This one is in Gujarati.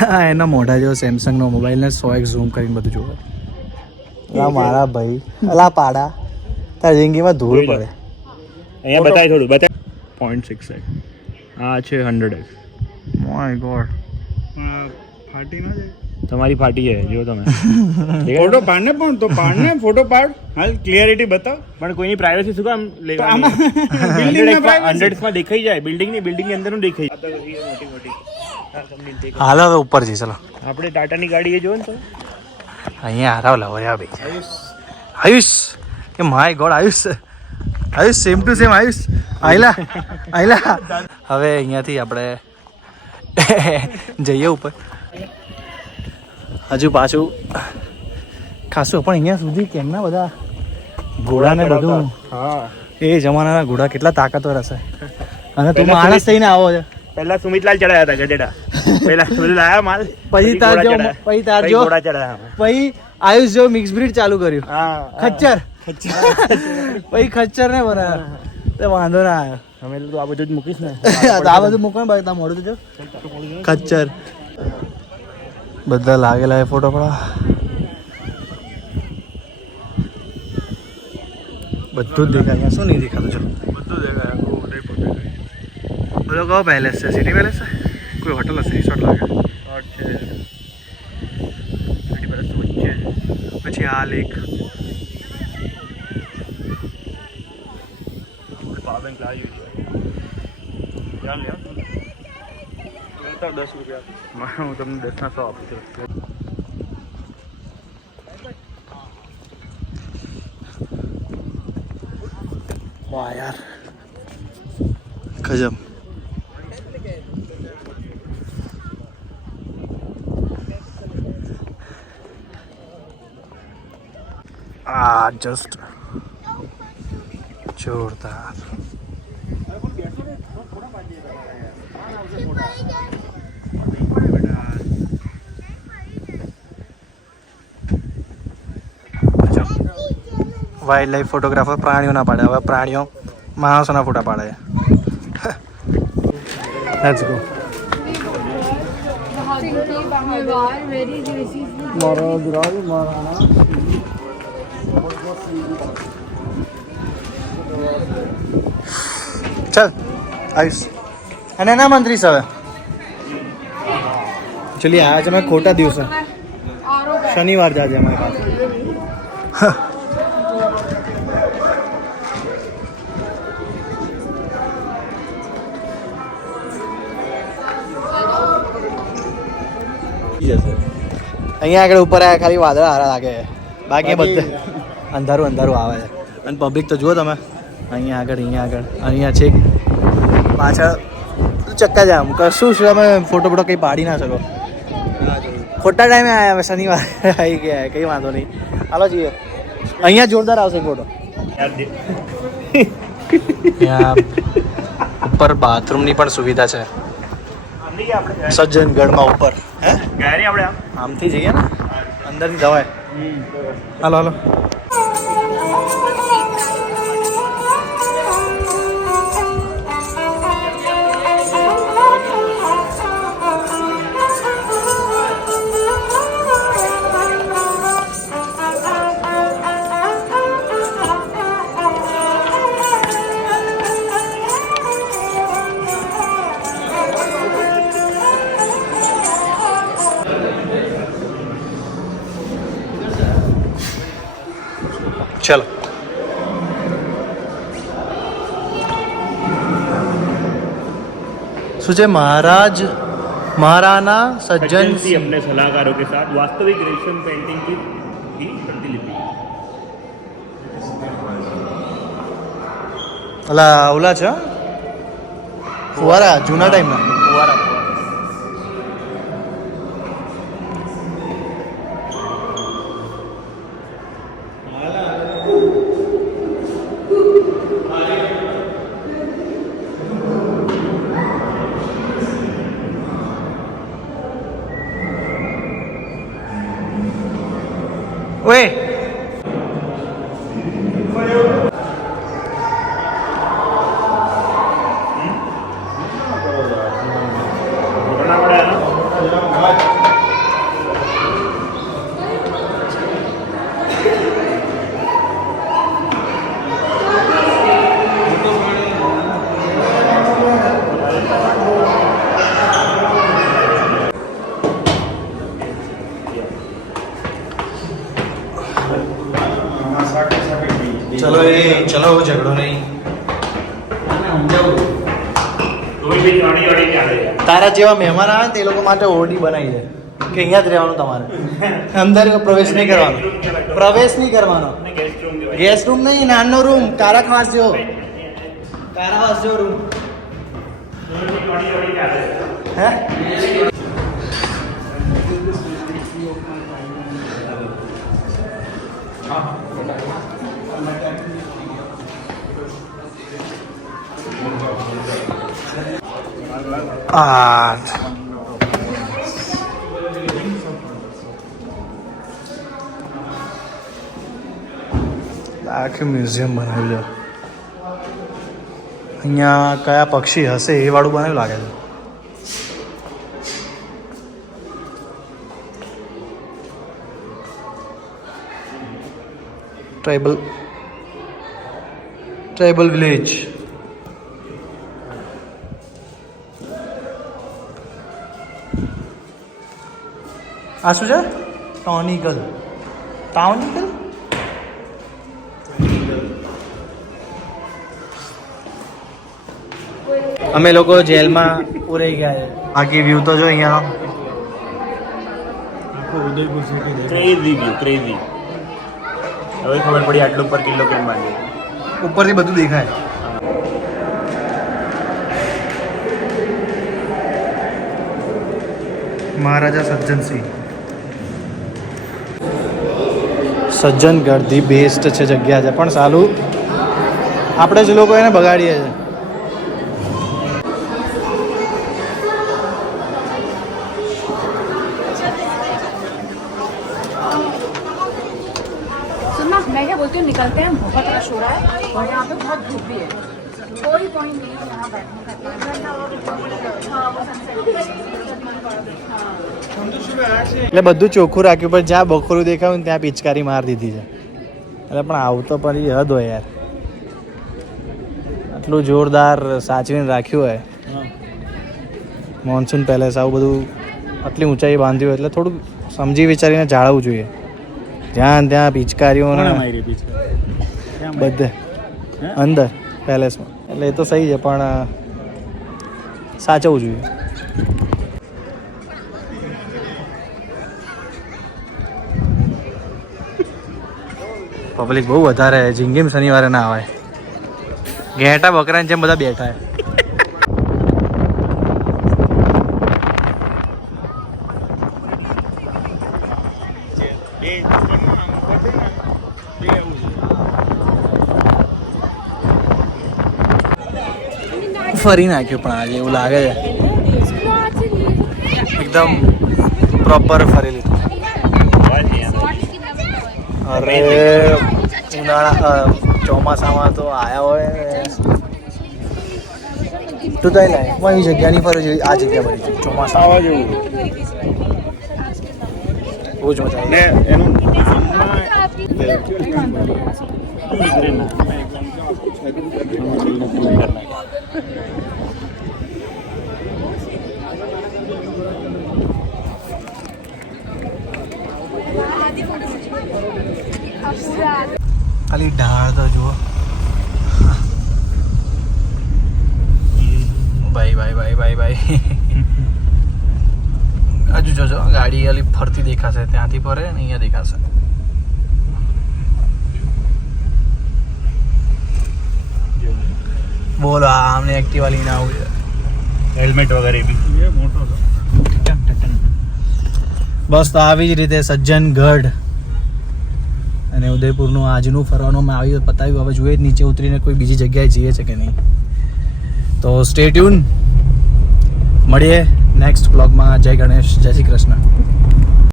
હા એના મોઢા જેવો સેમસંગનો મોબાઈલ ને 100x ઝૂમ કરીને બધું જોવે. અલા મારા ભાઈ, અલા પાડા તારી જિંદગીમાં ધૂળ પડે. અહીંયા બતાય થોડું બતાય. 0.6x આ છે 100x. માય ગોડ ફાટી ના જાય. તમારી ફાટી છે જો તમે. ફોટો પાડને પણ તો પાડને ફોટો પાડ. હાલ ક્લિયરિટી બતાવ. પણ કોઈની પ્રાઇવસી શું કામ આમાં લેવાની? 100x માં દેખાઈ જાય. બિલ્ડિંગની અંદરનું દેખાઈ જાય. હાલો હવે ઉપર જઈ ચલો. આપણે ટાટાની ગાડી એ જો ને તો અહીંયા આરાવ લાવ્યા ભાઈ. આયુષ કે my god Ayush same to same Ayush આયલા હવે અહીંયાથી આપણે જઈએ ઉપર. હજુ પાછું ખાસું પણ અહીંયા સુધી કેમના બધા ઘોડા ને બધું. હા એ જમાનાના ઘોડા કેટલા તાકાતવર હશે. અને તું માણસ થઈને આવો છે. પહેલા સુમિતલાલ ચડાયા હતા ગધેડા. પહેલા બધું લાયા માલ પછી તારજો પછી ઘોડા ચડાયા. પછી આયુષ જો મિક્સ બ્રીડ ચાલુ કર્યું. હા ખચ્ચર પછી ખચ્ચર ને બરાબર તો વાંધો ના આવ્યો. અમે તો આ બધું જ મૂકીશ ને. આ બધું મૂકવાનું બાકી તાર મોડું તો જો ખચ્ચર બધા લાગેલા એ ફોટો પડા બધું જ દેખાય. શું નહીં દેખાતું? ચલો બધું દેખાય. બધો કહો પેલેસ છે, સિટી પેલેસ છે, કોઈ હોટલ હશે, રિસોર્ટ લાગે. પછી આ લેક પાવર બેંક લાવી છે. ચાલ યાર 10 રૂપિયા હું તમને 10 ના 100 આપું છું. વાહ યાર ગજબ. આ જસ્ટ જોરદાર. વાઇલ્ડ લાઈફ ફોટોગ્રાફર પ્રાણીઓ ના પાડે, હવે પ્રાણીઓ માણસોના ફોટા પાડે. Let's go. ચાલ આયુષ અને એના મંત્રી હવે ચલી આવ્યા છે અમે ખોટા દિવસે. શનિવાર જાજે અમારી પાસે. અહીંયા આગળ ઉપર આવ્યા ખાલી વાદળા હારા લાગે, બાકી બધે અંધારું અંધારું આવે છે. અને પબ્લિક તો જુઓ તમે અહીંયા અહીંયા છે પાછળ ચક્કા જામ કશું છે. તમે ફોટો કંઈ પાડી ના શકો. ખોટા ટાઈમે આવ્યા હવે શનિવાર આવી ગયા કંઈ વાંધો નહીં. હાલો જઈએ. અહીંયા જોરદાર આવશે ફોટો. ત્યાં ઉપર બાથરૂમની પણ સુવિધા છે સજ્જનગઢમાં ઉપર. હે આપણે આમથી જઈએ ને અંદરથી જવાય. હાલો હાલો. चलो सुचे महाराणा सज्जन सिंह अपने सलाहकारों के साथ वास्तविक रेशम पेंटिंग की प्रतिलिपि. अला ओला છે ફુવારા જૂના ટાઈમના ફુવારા. ઓય ચલો ચલો ઝઘડો નહીં. તારા જેવા મહેમાન આવે ને તે લોકો માટે ઓરડી બનાવી છે કે અહીંયા જ રહેવાનું તમારે, અંદર પ્રવેશ નહીં કરવાનો. પ્રવેશ નહીં કરવાનો. ગેસ્ટ રૂમ નહીં, નાનો રૂમ, કારા ખાસ જેવો, કારા ખાસ જેવો રૂમ. હે આઠ. આખું મ્યુઝિયમ બનાવ્યું છે. અહીંયા કયા પક્ષી હશે એ વાળું બનાવ્યું લાગે છે. Tribal village. આ શું છે? ટોનિકલ. ટાઉનિકલ. અમે લોકો જેલમાં પૂરાઈ ગયા છે. આખી વ્યૂ તો જો અહીંયા Udaipur city crazy view, crazy. હવે ખબર પડી આટલું ઉપર કિલ્લો કેમ બાંધ્યો. ઉપરથી બધું દેખાય. મહારાજા સજ્જનસિંહ. સજ્જનગઢ ધી બેસ્ટ છે જગ્યા છે, પણ સાલું આપણે જ લોકો એને બગાડીએ છીએ. सुनना, मैं क्या बोलती हूँ, निकलते हैं, बहुत रश हो रहा है और यहाँ पे बहुत धूप भी है. कोई पॉइंट नहीं है यहाँ बैठने का. એટલે બધું ચોખ્ખું રાખ્યું, પણ જ્યાં બખોરું દેખાયું ને ત્યાં પિચકારી માર દીધી છે. એટલે પણ આવું તો પછી હદ હોય યાર. આટલું જોરદાર સાચવીને રાખ્યું હોય મોન્સૂન પેલેસ, આવું બધું આટલી ઊંચાઈ બાંધ્યું હોય એટલે થોડુંક સમજી વિચારીને જાળવવું જોઈએ. જ્યાં ત્યાં પિચકારીઓ બધે અંદર પેલેસમાં, એટલે એ તો સહી છે પણ સાચવવું જોઈએ. પબ્લિક બહુ વધારે જિંદગીમાં શનિવારે ના આવે. ઘેટા બકરાની જેમ બધા બેઠા. ફરી નાખ્યું પણ આજે એવું લાગે છે એકદમ પ્રોપર ફરી લીધું. અરે ઉનાળા ચોમાસામાં તો આયા હોય તું તો લાઈફમાં એવી જગ્યા નહીં ફરવી જોઈએ. આ જગ્યા બની છે ચોમાસા આવા જેવું બહુ જ મજા ને એનું ખાલી ઢાળ તો જુઓ. ભાઈ ભાઈ ભાઈ ભાઈ ભાઈ હજુ જોજો ગાડી ખાલી ફરતી દેખાશે, ત્યાંથી ફરે ને અહીંયા દેખાશે. બોલો આમને એક્ટિવા લઈને આવું છે. હેલ્મેટ વગેરે બી મોટો બસ તો આવી જ રીતે સજ્જનગઢ અને ઉદયપુરનું આજનું ફરવાનું મેં આવી પતાવ્યું. હવે જોઈએ નીચે ઉતરીને કોઈ બીજી જગ્યાએ જઈએ છે કે નહીં. તો સ્ટે ટ્યુન, મળીએ નેક્સ્ટ બ્લોગમાં. જય ગણેશ, જય શ્રી કૃષ્ણ.